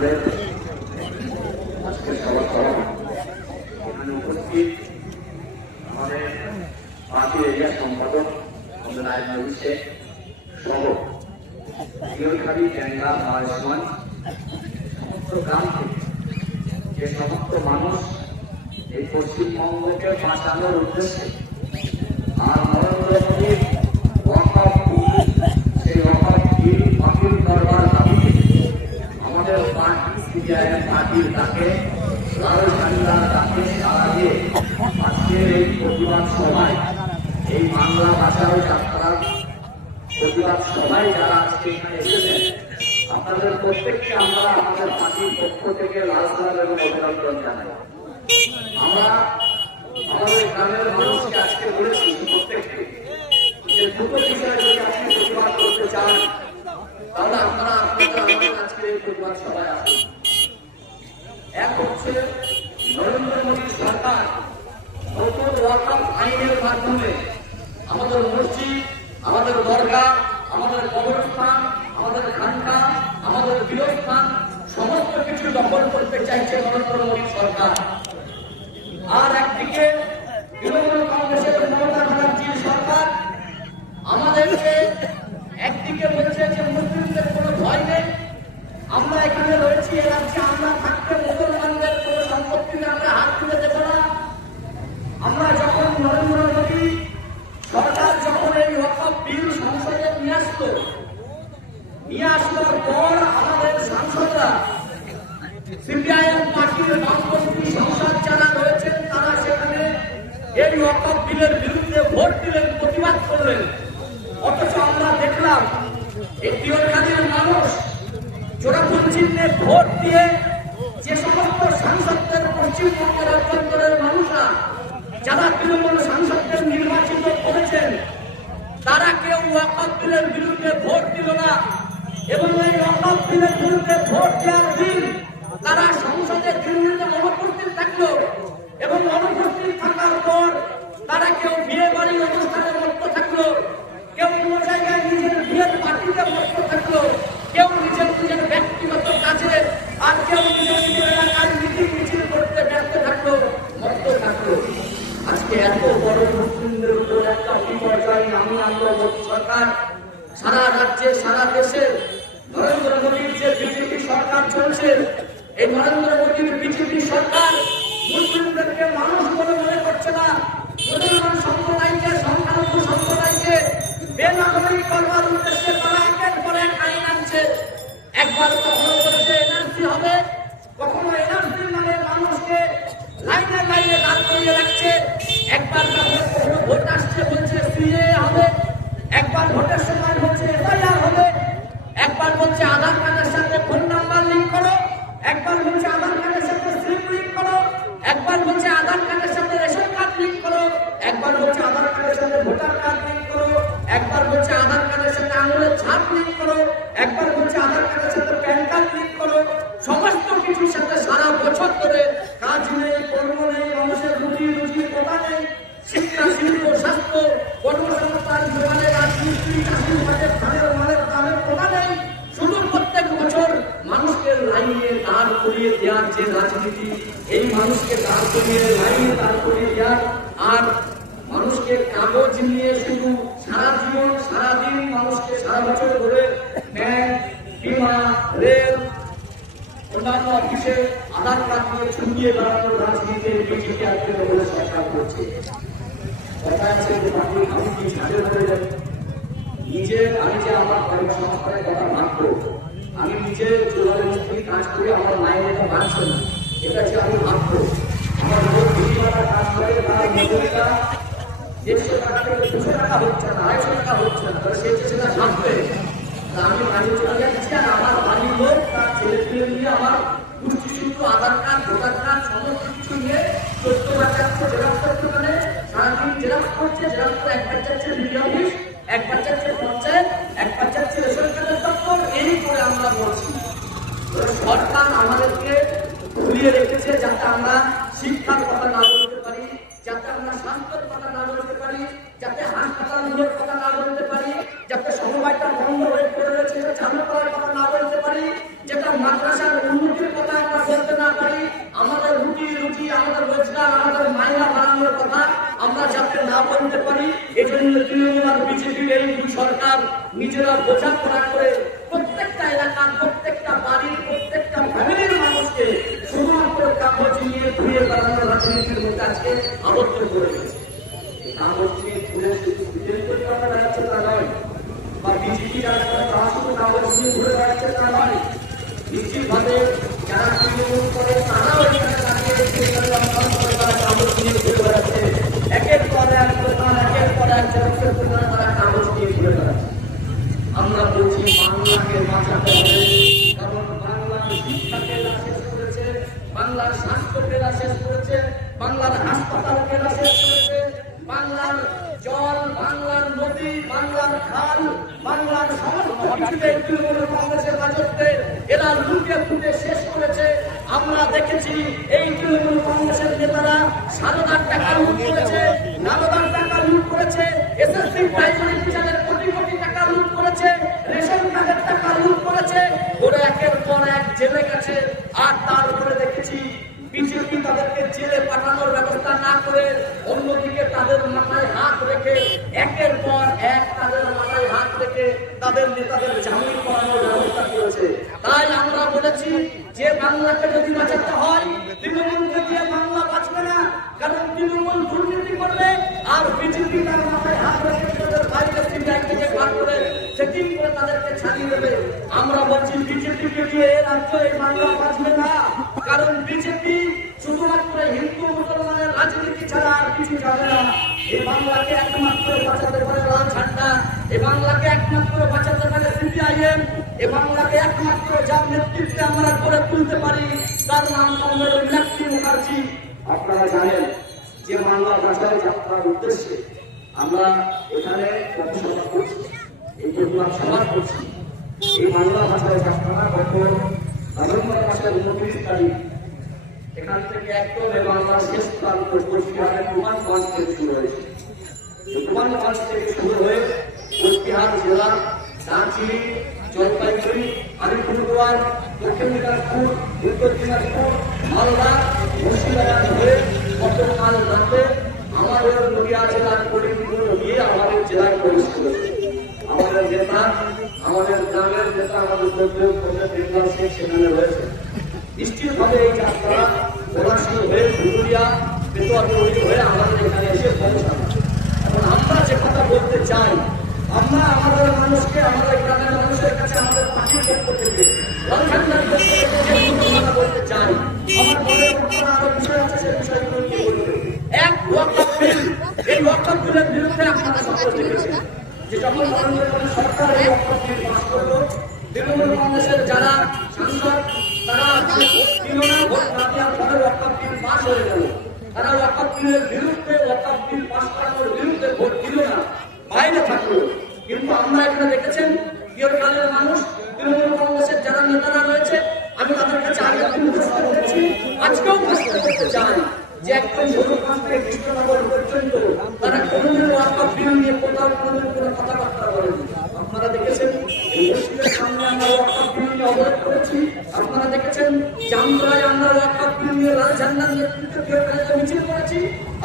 আমাদের আজকে সভা করা এখানে উপস্থিত আমাদের পার্টি এরিয়া সম্পাদক আমাদের আয় শেখ সহ ট্যাংরা মহাসমান সমস্ত গ্রাম থেকে যে সমস্ত মানুষ এই পশ্চিমবঙ্গকে বাঁচানোর উদ্দেশ্যে আর নরেন্দ্র মোদীর ওয়াকফ সেই ওয়াকফ বিল বাতিল করবার দাবিতে আমাদের পার্টি সিপিআইএম পার্টির ডাকে লাল ঝান্ডার ডাকে সারা দিয়ে আজকের এই প্রতিবাদ সভায় এই বাংলা ভাষার যাত্রার প্রতিবাদ সবাই যারা এসেছেন, আপনাদের প্রত্যেককে আমরা আমাদের পার্টির পক্ষ থেকে লাল এবং অভিনন্দন জানাই। আমরা আমাদের গ্রামের মানুষকে আজকে বলেছি, প্রত্যেককে, যে দুটো বিষয় যদি আপনি প্রতিবাদ করতে চান, তাহলে আপনারা আপনাদের আমাদের আজকে প্রতিবাদ সভায় আসুন। এক হচ্ছে নরেন্দ্র মোদী সরকার নতুন ওয়াকফ আইনের মাধ্যমে আমাদের মসজিদ, আমাদের দরগা, আমাদের কবরস্থান, আমাদের খানকা, আমাদের বীরস্থান সমস্ত কিছু দখল করতে চাইছে নরেন্দ্র মোদী সরকার। আর একদিকে তৃণমূল কংগ্রেসের মমতা ব্যানার্জির সরকার আমাদেরকে একদিকে বলছে যে মুসলিমদের কোনো ভয় নেই আমরা এখানে রয়েছি এ রাজ্যে আমরা থাকতে মুসলমানদের কোনো সম্পত্তিতে আমরা হাত তুলে দেব না আমরা যখন নরেন্দ্র মোদী সরকার যখন এই ওয়াকফ বিল সংসদে নিয়ে আসতো নিয়ে আসবার পর আমাদের সাংসদরা সিপিআইএম পার্টির বামপন্থী সংসদ যারা রয়েছেন তারা সেখানে এই ওয়াকফ বিলের বিরুদ্ধে ভোট দিলেন প্রতিবাদ করলেন অথচ আমরা দেখলাম এই দিওরখালীর মানুষ চোরাপুর চিহ্নে ভোট দিয়ে যে সমস্ত সাংসদদের যারা তৃণমূল সাংসদদের নির্বাচিত করেছেন তারা কেউ ওয়াকফ বিরুদ্ধে ভোট দিল না এবং এই ওয়াকফ বিলের বিরুদ্ধে ভোট দেওয়ার দিন তারা সংসদে দিল্লিতে অনুপস্থিত থাকল এবং অনুপস্থিত থাকার পর তারা কেউ বিয়ে বাড়ির অনুষ্ঠানে মত্ত থাকল কেউ কোনো জায়গায় নিজের বিয়ের পার্টিতে মত্ত থাকল কেউ নিজের নিজের ব্যক্তিগত কাজে আর কেউ নিজের নিজের এলাকায় মিটিং মিছিল আজকে এত বড় সরকার, সারা রাজ্যে, সারা দেশে নরেন্দ্র মোদীর যে বিজেপি সরকার চলছে, এই নরেন্দ্র মোদীর বিজেপি সরকার মুসলিমদেরকে মানুষ বলে মনে করছে না। মুসলমান সম্প্রদায়কে, সংখ্যালঘু সম্প্রদায়কে, বেনাগরিক করবার উদ্দেশ্যে তারা একের পর এক আইন আনছে। একবার কখনো বলছে এনআরসি হবে কখনো এনআরসি মানে মানুষকে লাইনে লাইনে দাঁড় করিয়ে রাখছে। একবার ভোট আসছে, বলছে, সিএ হবে। একবার ভোটের সময় বলছে, এফআইআর হবে। একবার বলছে, আধার কার্ডের সাথে ফোন নাম্বার লিঙ্ক করো। একবার বলছে, আধার কার্ডের সাথে সিম লিঙ্ক করো। একবার বলছে, আধার কার্ডের সাথে রেশন কার্ড লিঙ্ক করো। একবার বলছে, আধার কার্ডের সাথে ভোটার কার্ড লিঙ্ক করো। একবার বলছে, আধার কার্ডের সাথে আঙুলের ছাপ লিঙ্ক করো। একবার বলছে, আধার কার্ডের সাথে প্যান কার্ড লিঙ্ক করো সমস্ত কিছুর সাথে সারা বছর ধরে কাজ নেই কর্ম নেই মানুষের রুটি রুজির কথা নেই শিক্ষা শিল্প স্বাস্থ্য কর্মসংস্থান যোগানের রাজনীতি চাকরির বাজেট ধানের মানের দামের কথা নেই শুধু প্রত্যেক বছর মানুষকে লাইনে দাঁড় করিয়ে দেওয়ার যে রাজনীতি এই মানুষকে দাঁড় করিয়ে লাইনে দাঁড় করিয়ে দেওয়ার আর মানুষকে কাগজ নিয়ে শুধু সারা জীবন সারাদিন মানুষকে সারা বছর ধরে ব্যাংক বিমা রেল অন্যান্য অফিসে আধার কার্ড নিয়ে ছুটিয়ে বেড়ানোর রাজনীতির বিজেপি আর তৃণমূল সরকার করছে কথা আছে যে বাকি আমি কি ছাড়ে হয়ে যাবে নিজে আমি যে আমার কর্মসংস্থানের কথা ভাববো আমি নিজে মিস্ত্রি কাজ করে আমার মায়ের এটা বাঁচছে না এটা যে আমি ভাববো আমার লোক বিজেপিরা কাজ করে, তার মজুরিটা দেড়শো টাকা থেকে দুশো টাকা হচ্ছে না, আড়াইশো টাকা হচ্ছে না তাহলে সে সেটা ভাববে তা আমি বাড়ি চলে যাচ্ছি আর আমার বাড়ির লোক তার ছেলে ছেলে নিয়ে আমার গোষ্ঠীসূত্র আধার কার্ড, ভোটার কার্ড, সমস্ত কিছু নিয়ে চোদ্দ বাচ্চা জেরক্স করতে মানে সারাদিন জেরক্স করছে, জেরক্স একবার যাচ্ছে বিডিও অফিস একবার ছিল পঞ্চায়েত, এক পঞ্চায়েত ছিল সরকারের দপ্তর, এই করে আমরা বলছি। সরকার আমাদেরকে ঘুরিয়ে রেখেছে যাতে আমরা শিক্ষার কথা না বলতে পারি, যাতে আমরা স্বাস্থ্যের কথা না বলতে পারি, যাতে হাসপাতালগুলোর কথা না বলতে পারি যাতে সমবায়টা বন্ধ হয়ে পড়ে রয়েছে সেটা চালু করার কথা না বলতে পারি যেটা মাদ্রাসার উন্নতি বলতে পারি এজন্য তৃণমূল আর বিজেপির এই দুই সরকার নিজেরা বোঝাপড়া করে প্রত্যেকটা এলাকার প্রত্যেকটা বাড়ির প্রত্যেকটা ফ্যামিলির মানুষকে শুধুমাত্র কাগজ নিয়ে ঘুরে বেড়ানোর রাজনীতির মধ্যে আজকে আবদ্ধ করে দিয়েছে এই কাগজ নিয়ে ঘুরে শুধু বিজেপি করে বেড়াচ্ছে তা নয় বা বিজেপি যারা করে তারা শুধু কাগজ নিয়ে ঘুরে বেড়াচ্ছে তা নয় নিশ্চিতভাবে যারা তৃণমূল করে তারাও এখানে দাঁড়িয়ে তৃণমূল লঙ্ঘন করে তারা কাগজ নিয়ে ঘুরে বেড়াচ্ছে একের পর এক দোকান একের পর এক জেরক্সের দোকানে তারা কাগজ নিয়ে ঘুরে বেড়াচ্ছে আমরা বলছি বাংলাকে বাঁচাতে হবে কারণ বাংলার শিক্ষাকে এরা শেষ করেছে বাংলার স্বাস্থ্যকে এরা শেষ করেছে বাংলার হাসপাতালকে এরা শেষ করেছে বাংলার জল বাংলার নদী বাংলার খাল বাংলার সমস্ত কিছুকে তৃণমূল কংগ্রেসের রাজত্বে এরা লুটে ফুটে শেষ করেছে আমরা দেখেছি এই তৃণমূল কংগ্রেসের নেতারা সারদার টাকা লুট করেছে নারদার টাকা লুট করেছে এসএসসি প্রাইমারি টিচারের কোটি কোটি টাকা লুট করেছে রেশন কার্ডের টাকা লুট করেছে ওরা একের পর এক জেলে গেছে আর তারপরে দেখেছি বিজেপি তাদেরকে পাঠানোর ব্যবস্থা না করে অন্যদিকে তাদের মাথায় হাত রেখে একের পর এক তাদের মাথায় হাত রেখে তাদের নেতাদের জামিন করানোর ব্যবস্থা করেছে। তাই আমরা বলেছি, যে বাংলাকে যদি বাঁচাতে হয় তৃণমূলকে দিয়ে বাংলা বাঁচবে না, কারণ তৃণমূল দুর্নীতি করবে আর বিজেপি তার মাথায় হাত রেখে তাদের বাইরে সিবিআই থেকে বার করে সেটিং করে তাদেরকে ছাড়িয়ে দেবে। আমরা বলছি, বিজেপিকে দিয়ে এ রাজ্য এই বাংলা বাঁচবে না, কারণ বিজেপি হিন্দু, মুসলমানের রাজনীতি ছাড়া আর কিছু যাবে না। এই বাংলাকে একমাত্র বাঁচাতে পারে লাল ঝান্ডা। এই বাংলাকে একমাত্র বাঁচাতে পারে সিপিআইএম। এ বাংলাকে একমাত্র যার নেতৃত্বে আমরা করে তুলতে পারি, তার নাম কমরেড মীনাক্ষী মুখার্জি। আপনারা জানেন যে বাংলা ভাষায় যাত্রার উদ্দেশ্যে আমরা এখানে পথসভা করছি, এই সভা করছি। এই বাংলা ভাষায় যাত্রা গত নভেম্বর মাসের উনত্রিশ তারিখ এখান থেকে একদম বাংলার শেষ প্রান্ত কোচবিহারের প্রমাণগঞ্জ থেকে শুরু হয়েছে। প্রমাণগঞ্জ থেকে শুরু হয়ে কোচবিহার জেলা দার্জিলিং জলপাইগুড়ি, আলিপুরদুয়ার, দক্ষিণ দিনাজপুর, উত্তর দিনাজপুর, মালদা, মুর্শিদাবাদ হয়ে গতকাল রাতে আমাদের নদিয়া জেলার পরিপূর্ণ গিয়ে আমাদের জেলায় প্রবেশ আমাদের নেতা, আমাদের গ্রামের নেতা, আমাদের বিপ্লব সেখানে রয়েছে। নিশ্চিতভাবে এই যাত্রা পলাশী হয়ে ধুবুলিয়া পেটোয়ারি হয়ে আমাদের এখানে এসে পৌঁছানো এখন আমরা যে কথা বলতে চাই, আমরা আমাদের মানুষকে, আমাদের গ্রামের মানুষের কাছে আমাদের পাখির পক্ষ থেকে এক এই যে যারা সাংসদ কিন্তু আমরা এখানে দেখেছেন ইয়রকালের মানুষ, তৃণমূল কংগ্রেসের যারা নেতারা রয়েছে, আমি তাদের কাছে আগে আজকেও প্রশ্ন করতে চাই যে একদম সরুপাশ থেকে কৃষ্ণনগর পর্যন্ত তারা কোনোদিন ওয়াকাপ বিল নিয়ে কোথাও কোনোদিন কোনো কথাবার্তা বলেনি আপনারা দেখেছেন এই মসজিদের সামনে আমরা ওয়াকাপ বিল নিয়ে অবরোধ করেছি আপনারা দেখেছেন জামরায় আমরা ওয়াকাপ বিল নিয়ে লাল ঝান্ডার নেতৃত্বে বৃহত্তর মিছিল করেছি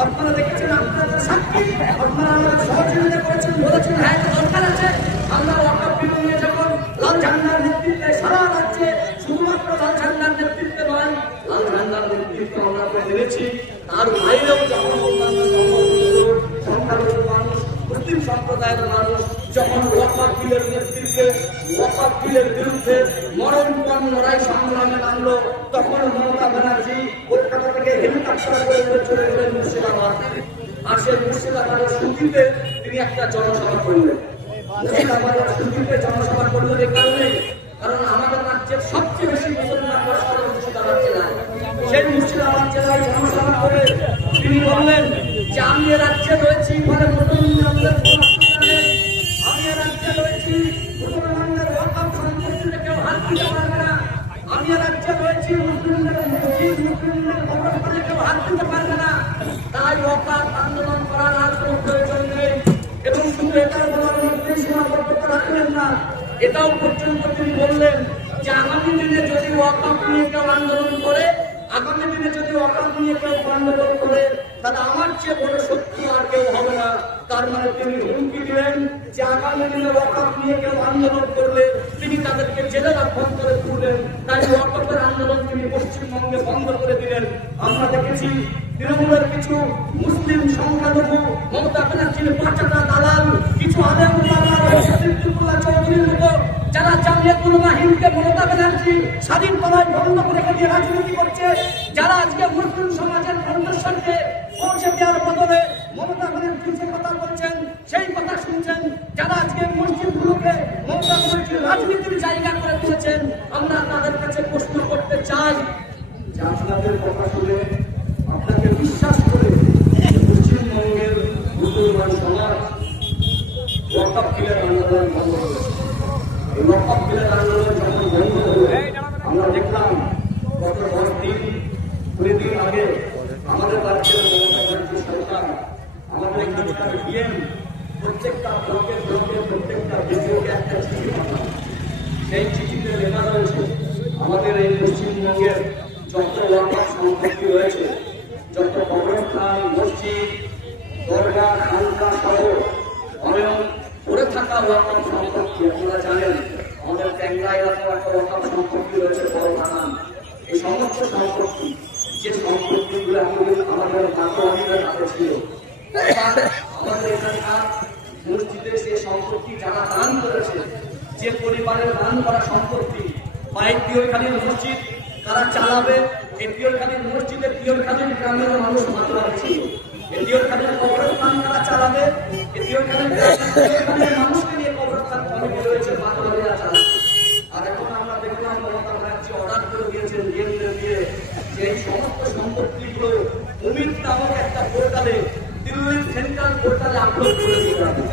আপনারা দেখেছেন আপনাদের সাক্ষী আপনারা আমাদের সম্প্রদায়ের মানুষ যখন ওয়াকাপ বিলের নেতৃত্বে বিরুদ্ধে মরণপণ লড়াই সংগ্রামে নামলো তখন মমতা ব্যানার্জি কলকাতা থেকে চলে গেলেন মুর্শিদাবাদ। আর মুর্শিদাবাদের সুতিতে তিনি একটা জনসভা করলেন। মুর্শিদাবাদের সুতিতে জনসভা করলেন এই কারণে, কারণ আমাদের রাজ্যের সবচেয়ে বেশি মুসলমান বাস করে মুর্শিদাবাদ জেলায় সেই মুর্শিদাবাদ জেলায় জনসভা করে তিনি বললেন যে, আমি রাজ্যে রয়েছি ফলে মুসলমানদের কেউ হাত দিতে পারবে না। আমি এ রাজ্যে রয়েছি, মুসলিমদের কেউ হাত দিতে পারবে না। তাই ওয়াকাপ এটাও পর্যন্ত তিনি বললেন যে আগামী দিনে যদি ওয়াকাপ নিয়ে কেউ আন্দোলন করে, আগামী দিনে যদি অকাল নিয়ে কেউ আন্দোলন করে, তাহলে আমার চেয়ে বড় শত্রু আর কেউ হবে না। তার মানে তিনি হুমকি দিলেন যে আগামী দিনে ওয়াকাপ নিয়ে কেউ আন্দোলন করলে তিনি তাদেরকে জেলে রাখবেন করে তুললেন। তাই ওয়াকাপের আন্দোলন তিনি পশ্চিমবঙ্গে বন্ধ করে দিলেন। আমরা দেখেছি তৃণমূলের কিছু মুসলিম সংখ্যালঘু মমতা ব্যানার্জির পাঁচটা দালাল কিছু আলেম যারা জামিয়াতুল মাহিনকে মমতা স্বাধীন তলায় বন্ধ করে রাজনীতি করছে, যারা আজকে মুসলিম কণ্ঠস্বরকে পৌঁছে দেওয়ার বদলে মমতা ব্যানার্জি যে কথা বলছেন সেই কথা শুনছেন যারা আজকে মসজিদগুলোকে মমতা ব্যানার্জি রাজনীতির জায়গা করে তুলেছেন আমরা তাদের কাছে প্রশ্ন করতে চাই যে আপনাদের কথা শুনে আপনাকে বিশ্বাস করে পশ্চিমবঙ্গের মুসলমান সমাজ ওয়াকআপ বিলের আন্দোলন বন্ধ করেছে এই ওয়াকআপ বিলের আন্দোলন যখন বন্ধ হলো আমরা দেখলাম গত দশ দিন কুড়ি দিন আগে আমাদের রাজ্যের মমতা ব্যানার্জি সরকার আমাদের এখানকার ডিএম প্রত্যেকটা ব্লকে ব্লকে প্রত্যেকটা বিডিওকে একটা চিঠি পাঠান সেই চিঠিতে লেখা রয়েছে আমাদের এই পশ্চিমবঙ্গের যত ওয়াকআপ সম্পত্তি রয়েছে যত কবরস্থান মসজিদ দরগা খানকা সহ অনেক যে মসজিদের পরিবারের দান করা সম্পত্তি বাইক পিওরখালীর মসজিদ তারা চালাবে এই পিওরখালীর মসজিদে পিওরখালীর গ্রামের মানুষ মাতলা ছিল এই পিওরখালীর কবরস্থান তারা চালাবে এই পিওরখালীর পিওরখালীর মানুষকে নিয়ে কবরস্থান কমিটি রয়েছে মাতলারা চালাবে আর এখন আমরা দেখলাম মমতা ব্যানার্জি অর্ডার করে দিয়েছেন ডিএমদের দিয়ে যে এই সমস্ত সম্পত্তিগুলো অমিত নামক একটা পোর্টালে দিল্লির সেন্ট্রাল পোর্টালে আপলোড করে হবে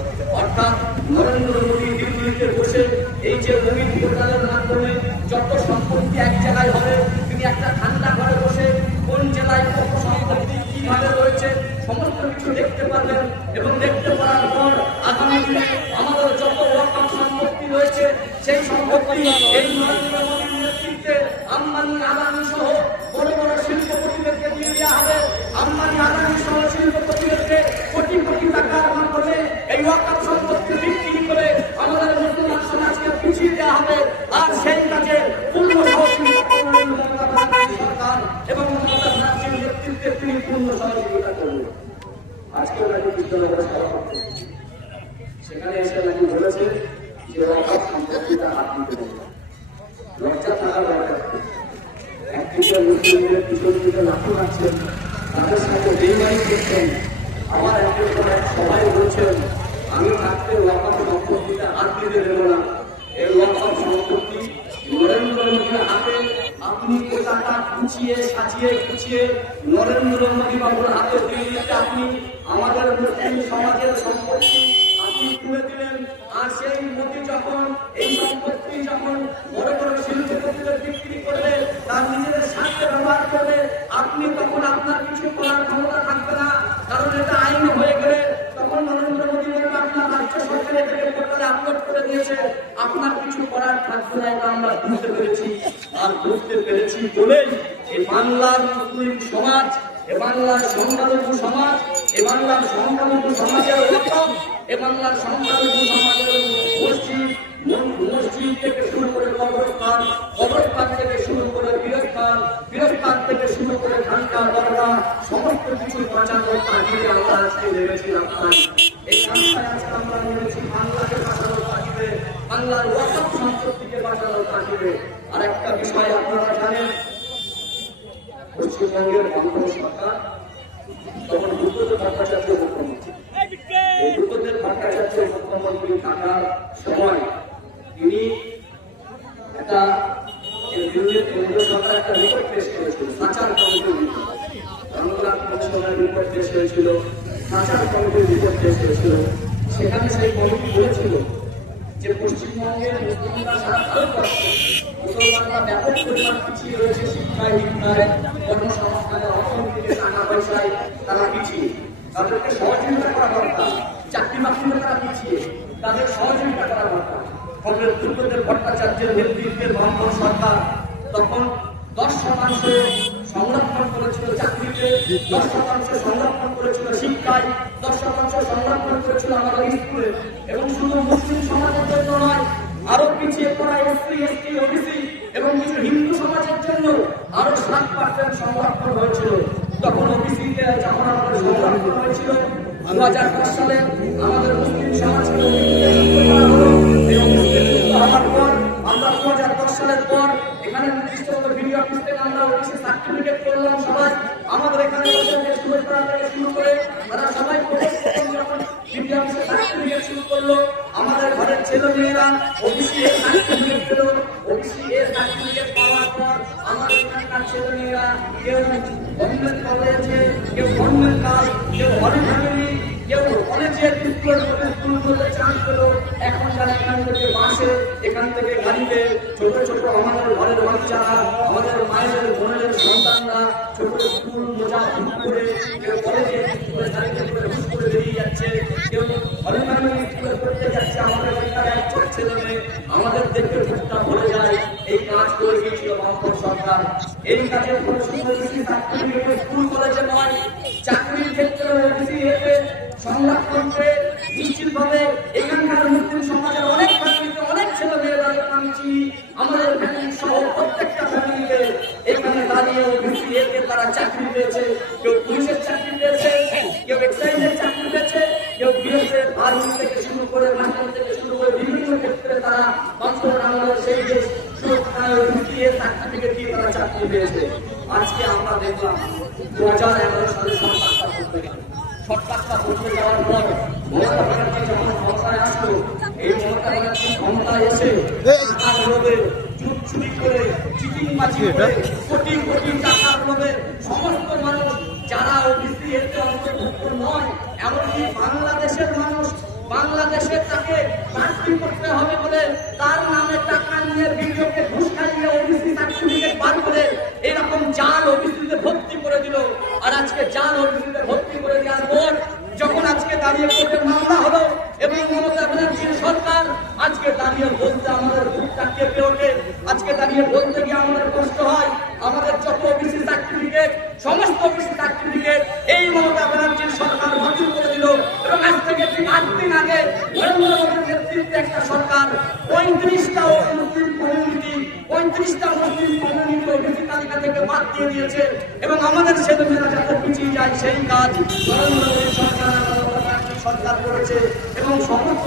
অর্থাৎ নরেন্দ্র মোদী দিল্লিতে বসে এই যে অমিত পোর্টালের মাধ্যমে যত সম্পত্তি এক জায়গায় হবে, তিনি একটা ঠান্ডা ঘরে বসে কোন জেলায় কত সম্পত্তি কীভাবে রয়েছে, সমস্ত কিছু দেখতে পারবেন। এবং দেখতে পারার পর আগামী দিনে আমাদের যত রকম সম্পত্তি রয়েছে, সেই সম্পত্তি এই নরেন্দ্র মোদীর নেতৃত্বে আম্বানি, আদানি সহ বড় বড় শিল্পপতিদেরকে দিয়ে দেওয়া হবে। আম্বানি আদানি সহ শিল্পপতিদেরকে কোটি কোটি টাকার মাধ্যমে এই ওয়াকাপ সম্পত্তি বিক্রি করে আমাদের মুসলমান সমাজকে পিছিয়ে দেওয়া হবে। আর সেই কাজে পূর্ণ সরকার এবং নেতৃত্বে তিনি পূর্ণ আজকে সেখানে এসে নাকি বলেছে যে দেবে লজ্জা থাকা দরকার পিছন দিকে লাঠি তাদের সাথে বেইমানি করছেন আমার একজন সবাই বলছেন আমি থাকতে ওয়াকাপ সম্পত্তিটা হাত দিতে দেবো না এই ওয়াকাপ সম্পত্তি নরেন্দ্র মোদীর হাতে আপনি টাকা গুছিয়ে সাজিয়ে গুছিয়ে নরেন্দ্র মোদী বাবুর হাতে দিয়ে দিতে আপনি আমাদের মুসলিম সমাজের সম্পত্তি আপনি তুলে দিলেন আর সেই মোদী যখন এই সম্পত্তি যখন বড় বড় শিল্পপতিদের বিক্রি করবে তার নিজেদের স্বার্থে ব্যবহার করবে আপনি তখন আপনার কিছু করার ক্ষমতা থাকবে না কারণ এটা আইন হয়ে গেলে তখন নরেন্দ্র মোদী বলবে আপনার রাজ্য সরকার এটাকে পোর্টালে আপলোড করে দিয়েছে আপনার কিছু করার থাকবে না এটা আমরা বুঝতে পেরেছি আর বুঝতে পেরেছি বলেই এই বাংলার মুসলিম সমাজ এ বাংলার সংখ্যালঘু সমাজ, এ বাংলার সংখ্যালঘু সমাজের উত্তম, এ বাংলার সংখ্যালঘু সমাজের মসজিদ মসজিদ থেকে শুরু করে কবরস্থান কবরস্থান থেকে শুরু করে বীরস্থান বীরস্থান থেকে শুরু করে ঘান্টা দরগা, সমস্ত কিছু বাঁচানোর তাগিদে আমরা আজকে নেমেছিলাম তাই এই রাস্তায় আজকে আমরা নেমেছি বাংলাকে বাঁচানোর তাগিদে বাংলার ওয়াকফ সম্পত্তিকে বাঁচানোর তাগিদে আর একটা বিষয় আপনারা জানেন পশ্চিমবঙ্গের বাংলা সরকার তখন বুদ্ধদেব ভট্টাচার্য মুখ্যমন্ত্রী এই বুদ্ধদেব ভট্টাচার্য মুখ্যমন্ত্রী থাকার সময় তিনি একটা যে দিল্লির কেন্দ্রীয় সরকার একটা রিপোর্ট পেশ করেছিল সাচার কমিটির রিপোর্ট বাংলা কমিশনের রিপোর্ট পেশ হয়েছিল সাচার কমিটির রিপোর্ট পেশ হয়েছিল সেখানে সেই কমিটি বলেছিল যে পশ্চিমবঙ্গের মুসলিমরা সারা ভারতবর্ষে মুসলমানরা ব্যাপক পরিমাণ পিছিয়ে রয়েছে শিক্ষায় দীক্ষায় কর্মসংস্থানে পয়সায় তারা পিছিয়ে। তাদেরকে সহযোগিতা করা দরকার, চাকরি বাকরিতে তারা পিছিয়ে, তাদের সহযোগিতা করা দরকার। কংগ্রেস দুর্গদের ভট্টাচার্যের নেতৃত্বে বামপন সরকার তখন দশ শতাংশ সংরক্ষণ করেছিল চাকরিতে, দশ শতাংশ সংরক্ষণ করেছিল শিক্ষায়, দশ শতাংশ সংরক্ষণ করেছিল আমাদের স্কুলে। এবং শুধু মুসলিম সমাজের জন্য নয়, আরও পিছিয়ে পড়া এসসি, এসটি, ওবিসি এবং কিছু হিন্দু সমাজের জন্য আরও সাত পার্সেন্ট সংরক্ষণ হয়েছিল। তখন ওবিসিতে যখন আমাদের সংরক্ষণ হয়েছিল। সালে আমাদের মুসলিম সমাজকে হওয়ার পর সালের পর এখানে নির্দিষ্ট ভিডিও অফিস আমরা ওবিসি সার্টিফিকেট করলাম এই কাজ চাকরির ক্ষেত্রে করে নিশ্চিতভাবে এখানকার মুসলিম সমাজের অনেক ফ্যামিলিতে অনেক ছেলে মেয়েরা কামিছি আমাদের ফ্যামিলি সহ প্রত্যেকটা ফ্যামিলিতে এখানে দাঁড়িয়ে ওবিসি এতে তারা চাকরি পেয়েছে কেউ পুলিশের চাকরি পেয়েছে কেউ এক্সাইজের চাকরি পেয়েছে কেউ বিএসএফ আর্মি থেকে শুরু করে মাস্টার থেকে শুরু করে বিভিন্ন ক্ষেত্রে তারা বাস্তব আমাদের সেই সার্টিফিকেট দিয়ে তারা চাকরি পেয়েছে। আজকে আমরা দেখলাম দু হাজার এগারো সালে সরকারটা করতে গেল। সরকারটা করতে যাওয়ার পর মমতা ব্যানার্জি যখন ক্ষমতায় আসলো এই মমতা ব্যানার্জি ক্ষমতায় এসে টাকার চুপ চুরি করে চিটিং মাছি করে কোটি কোটি টাকার লোভে সমস্ত মানুষ যারা ওবিসি এর অন্তর্ভুক্ত নয় এমনকি বাংলাদেশের মানুষ বাংলাদেশে তাকে চাকরি করতে হবে বলে তার নামে টাকা নিয়ে ভিডিওকে ঘুষ খাইয়ে ওবিসি সার্টিফিকেট বার করে এরকম জাল ওবিসিতে ভর্তি করে দিল। আর আজকে জাল ওবিসিতে ভর্তি করে দেওয়ার পর যখন আজকে দাঁড়িয়ে কোর্টে মামলা হলো এবং মমতা ব্যানার্জির সরকার, আজকে দাঁড়িয়ে বলতে আমাদের বুকটা কেঁপে ওঠে। আজকে দাঁড়িয়ে বলতে গিয়ে আমাদের কষ্ট হয়। আমাদের যত ওবিসি সার্টিফিকেট সমস্ত ওবিসি সার্টিফিকেট এই মমতা ব্যানার্জির সরকার বাতিল দিন আগে নেতৃত্বে একটা সরকার, পঁয়ত্রিশটা মুসলিম কমিউনিটি, পঁয়ত্রিশটা মুসলিম কমিউনিটি ওবিসি তালিকা থেকে বাদ দিয়ে দিয়েছে এবং আমাদের ছেলেমেয়েরা যাতে পিছিয়ে যায়, সেই কাজ নরেন্দ্র মোদী সরকার সরকার করেছে এবং সমস্ত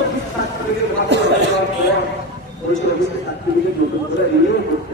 রিনিউ করতে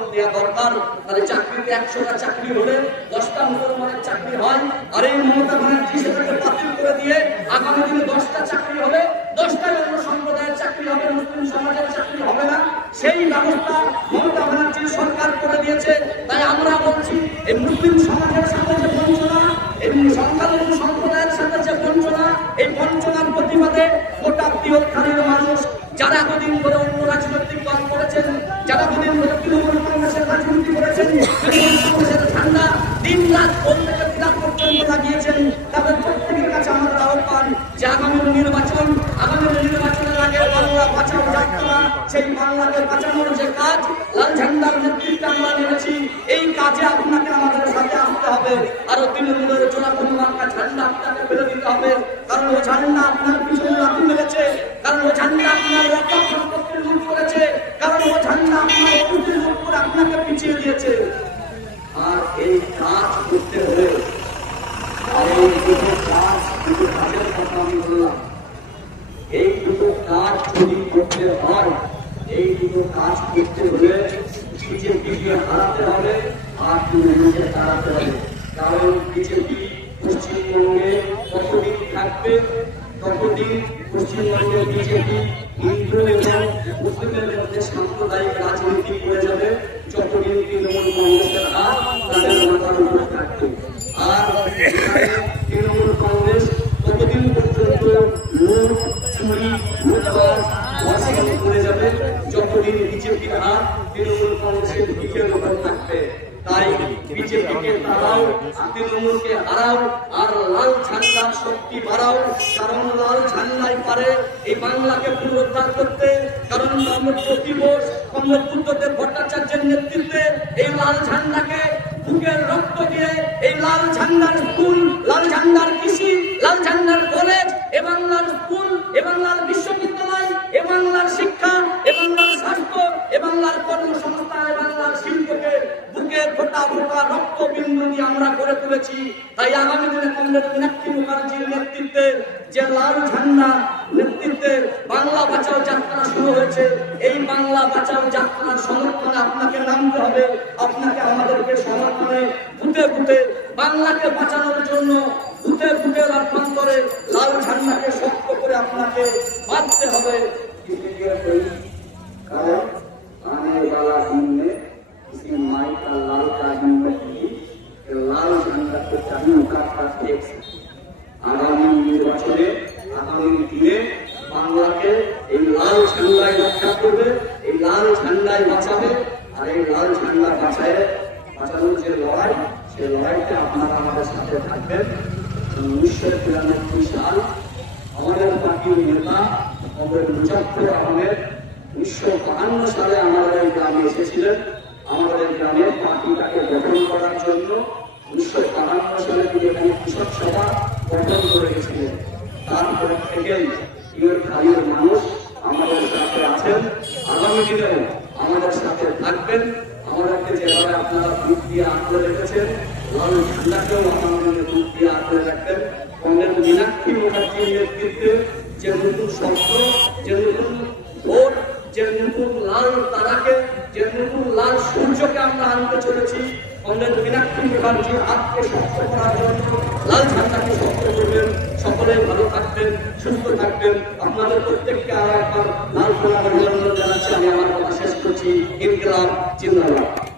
দেওয়া দরকার। তাহলে চাকরিতে একশোটা চাকরি হলে, দশটা মুসলমানের চাকরি হয়, আর এই মমতা ব্যানার্জি সেটাকে বাতিল করে দিয়ে আগামী দিনে দশটা চাকরি হলে, দশটা অন্য সম্প্রদায়ের চাকরি হবে, মুসলিম সমাজের চাকরি হবে না। সেই ব্যবস্থা মমতা ব্যানার্জির সরকার করে দিয়েছে। তাই আমরা বলছি, এই মুসলিম সমাজের সাথে যে বঞ্চনা, এই সংখ্যালঘু সম্প্রদায়ের সাথে যে বঞ্চনা, এই বঞ্চনার প্রতিবাদে গোটা বৃহৎখালীর মানুষ যারা এতদিন ধরে অন্য রাজনৈতিক দল করেছেন, যারা এতদিন ধরে তৃণমূল কংগ্রেসের রাজনীতি করেছেন কংগ্রেসের ঠান্ডা দিন রাত থেকে লাগিয়েছেন, তাদের প্রত্যেকের কাছে আমাদের আহ্বান যে আগামী নির্বাচন, আগামী নির্বাচনের আগে বাংলা বাঁচাও যাত্রা সেই বাংলাকে বাঁচানোর যে কাজ, লাল ঝান্ডার নেতৃত্বে আমরা নেমেছি, এই কাজে আপনাকে আমাদের সাথে আসতে হবে। আরও তৃণমূলের চোরা কোনো মার্কা ঝান্ডা আপনাকে ফেলে দিতে হবে, কারণ ও ঝান্ডা আপনার হলে বিজেপিকে হারাতে হলে আর তৃণমূলকে হারাতে হবে। কারণ বিজেপি পশ্চিমবঙ্গে কতদিন থাকবে, ততদিন পশ্চিমবঙ্গে বিজেপি হিন্দু এবং মুসলিমের মধ্যে সাম্প্রদায়িক রাজনীতি করে যাবে, যতদিন তৃণমূল কংগ্রেসের আর তাদের মাথার উপরে থাকবে। আর তৃণমূল কংগ্রেস ততদিন পর্যন্ত লুট চুরি লুটপাট তৃণমূল কংগ্রেসের থাকবে। তাই বিজেপিকে তাড়াও তৃণমূলকে হারাও, আর লাল ঝান্ডার শক্তি বাড়াও, কারণ লাল ঝান্ডাই পারে এই বাংলাকে পুনরুদ্ধার করতে। কারণ বোস ভট্টাচার্যের নেতৃত্বে এই লাল ঝান্ডাকে বুকের রক্ত দিয়ে এই লাল ঝান্ডার স্কুল লাল ঝান্ডার কৃষি, লাল ঝান্ডার কলেজ রাজনীতি আমরা করে তুলেছি। তাই আগামী দিনে কমরেড মিনাক্ষী মুখার্জির নেতৃত্বে যে লাল ঝান্ডা নেতৃত্বে বাংলা বাঁচাও যাত্রা শুরু হয়েছে, এই বাংলা বাঁচাও যাত্রার সমর্থনে আপনাকে নামতে হবে, আপনাকে আমাদেরকে সমর্থনে ভূতে ভূতে বাংলাকে বাঁচানোর জন্য ভূতে ভূতে করে লাল ঝান্ডাকে শক্ত করে আপনাকে বাঁধতে হবে। কারণ করে তারপর থেকেই খালির মানুষ আমাদের সাথে আছেন। আগামী দিনেও আমাদের সাথে থাকবেন। আমাদেরকে যেভাবে আপনারা দুধ দিয়ে আঁকড়ে রেখেছেন? লাল ঝান্ডাকেও আমাদের দুধ দিয়ে আঁকড়ে রাখবেন। কংগ্রেস মীনাক্ষী মুখার্জির নেতৃত্বে যে নতুন শব্দ, যে নতুন ভোট যে নতুন লাল তারাকে, যে নতুন লাল সূর্যকে আমরা আনতে চলেছি। কংগ্রেস মীনাক্ষী মুখার্জির হাতকে শক্ত করার জন্য, লাল ঝান্ডাকে শক্ত করবেন। সকলে ভালো থাকবেন, সুস্থ থাকবেন। আপনাদের প্রত্যেককে আর একবার লাল অভিনন্দন জানাচ্ছি। আমি আমার কথা শেষ করছি। ইনকলাব, জিন্দাবাদ।